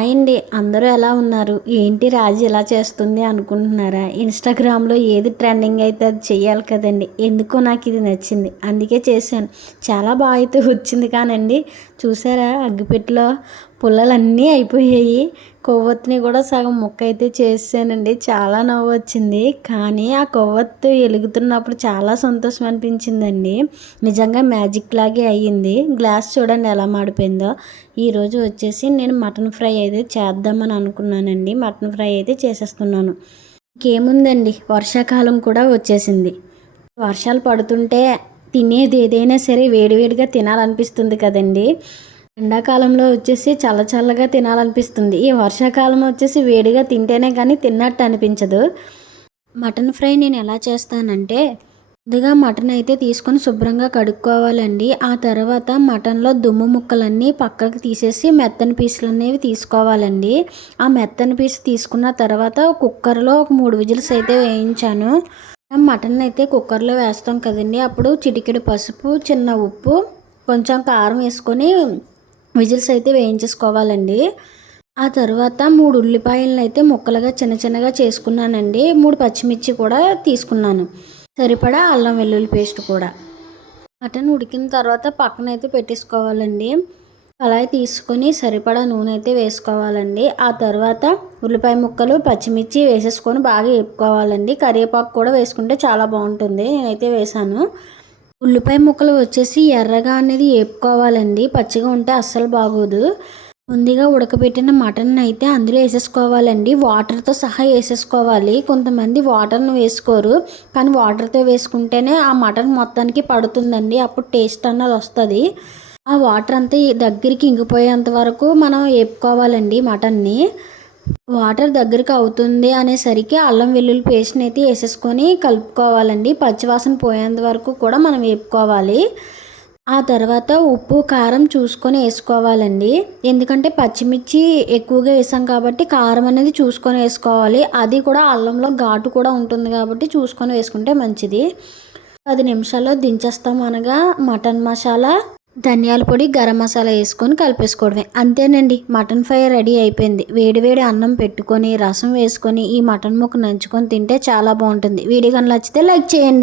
Hi అండి. అందరూ ఎలా ఉన్నారు? ఏంటి రాజు ఇలా చేస్తుంది అనుకుంటున్నారా? ఇన్‌స్టాగ్రామ్‌లో ఏది ట్రెండింగ్ అయితే అది చెయ్యాలి కదండీ! ఎందుకో నాకు ఇది నచ్చింది. అందుకే చేశాను. చాలా బాగా అయితే వచ్చింది కానండి, చూసారా అగ్గిపెట్టెలో పుల్లలన్నీ అయిపోయాయి. కొవ్వొత్తిని కూడా సగం ముక్క అయితే చేసేసానండి. చాలా నవ్వొచ్చింది. కానీ ఆ కొవ్వొత్తు ఎలుగుతున్నప్పుడు చాలా సంతోషం అనిపించిందండి. నిజంగా మ్యాజిక్ లాగే అయ్యింది. గ్లాస్ చూడండి ఎలా మాడిపోయిందో. ఈరోజు వచ్చేసి నేను మటన్ ఫ్రై అయితే చేద్దామని అనుకున్నానండి. మటన్ ఫ్రై అయితే చేసేస్తున్నాను. ఇంకేముందండి, వర్షాకాలం కూడా వచ్చేసింది. వర్షాలు పడుతుంటే తినేది ఏదైనా సరే వేడివేడిగా తినాలనిపిస్తుంది కదండి. ఎండాకాలంలో వచ్చేసి చల్ల చల్లగా తినాలనిపిస్తుంది. ఈ వర్షాకాలం వచ్చేసి వేడిగా తింటేనే కానీ తిన్నట్టు అనిపించదు. మటన్ ఫ్రై నేను ఎలా చేస్తానంటే, ముందుగా మటన్ అయితే తీసుకొని శుభ్రంగా కడుక్కోవాలండి. ఆ తర్వాత మటన్లో దుమ్ము ముక్కలన్నీ పక్కకు తీసేసి మెత్తని పీసులు అనేవి తీసుకోవాలండి. ఆ మెత్తని పీస్ తీసుకున్న తర్వాత కుక్కర్లో ఒక 3 విజిల్స్ అయితే వేయించాను. మటన్ అయితే కుక్కర్లో వేస్తాం కదండి, అప్పుడు చిటికెడు పసుపు, చిన్న ఉప్పు, కొంచెం కారం వేసుకొని విజిల్స్ అయితే వేయించేసుకోవాలండి. ఆ తర్వాత 3 ఉల్లిపాయలను అయితే ముక్కలుగా చిన్న చిన్నగా చేసుకున్నానండి. 3 పచ్చిమిర్చి కూడా తీసుకున్నాను. సరిపడా అల్లం వెల్లుల్లి పేస్ట్ కూడా. మటన్ ఉడికిన తర్వాత పక్కనైతే పెట్టేసుకోవాలండి. కళాయి తీసుకొని సరిపడా నూనె అయితే వేసుకోవాలండి. ఆ తర్వాత ఉల్లిపాయ ముక్కలు, పచ్చిమిర్చి వేసేసుకొని బాగా వేపుకోవాలండి. కరివేపాకు కూడా వేసుకుంటే చాలా బాగుంటుంది. నేనైతే వేసాను. ఉల్లిపాయ ముక్కలు వచ్చేసి ఎర్రగా అనేది వేపుకోవాలండి. పచ్చిగా ఉంటే అస్సలు బాగోదు. ముందుగా ఉడకబెట్టిన మటన్ అయితే అందులో వేసేసుకోవాలండి. వాటర్తో సహా వేసేసుకోవాలి. కొంతమంది వాటర్ను వేసుకోరు, కానీ వాటర్తో వేసుకుంటేనే ఆ మటన్ మొత్తానికి పడుతుందండి. అప్పుడు టేస్ట్ అన్నది వస్తుంది. ఆ వాటర్ అంతా దగ్గరికి ఇంకిపోయేంత వరకు మనం వేపుకోవాలండి మటన్ని. వాటర్ దగ్గరికి అవుతుంది అనేసరికి అల్లం వెల్లుల్లి పేస్ట్ని అయితే వేసేసుకొని కలుపుకోవాలండి. పచ్చివాసన పోయేంత వరకు కూడా మనం వేపుకోవాలి. ఆ తర్వాత ఉప్పు, కారం చూసుకొని వేసుకోవాలండి. ఎందుకంటే పచ్చిమిర్చి ఎక్కువగా వేసాం కాబట్టి కారం అనేది చూసుకొని వేసుకోవాలి. అది కూడా అల్లంలో ఘాటు కూడా ఉంటుంది కాబట్టి చూసుకొని వేసుకుంటే మంచిది. 10 నిమిషాల్లో దించేస్తాం అనగా మటన్ మసాలా, ధనియాల పొడి, గరం మసాలా వేసుకొని కలిపేసుకోవడమే. అంతేనండి, మటన్ ఫ్రై రెడీ అయిపోయింది. వేడివేడి అన్నం పెట్టుకొని రసం వేసుకొని ఈ మటన్ ముక్క నంచుకొని తింటే చాలా బాగుంటుంది. వీడియో కానీ నచ్చితే లైక్ చేయండి.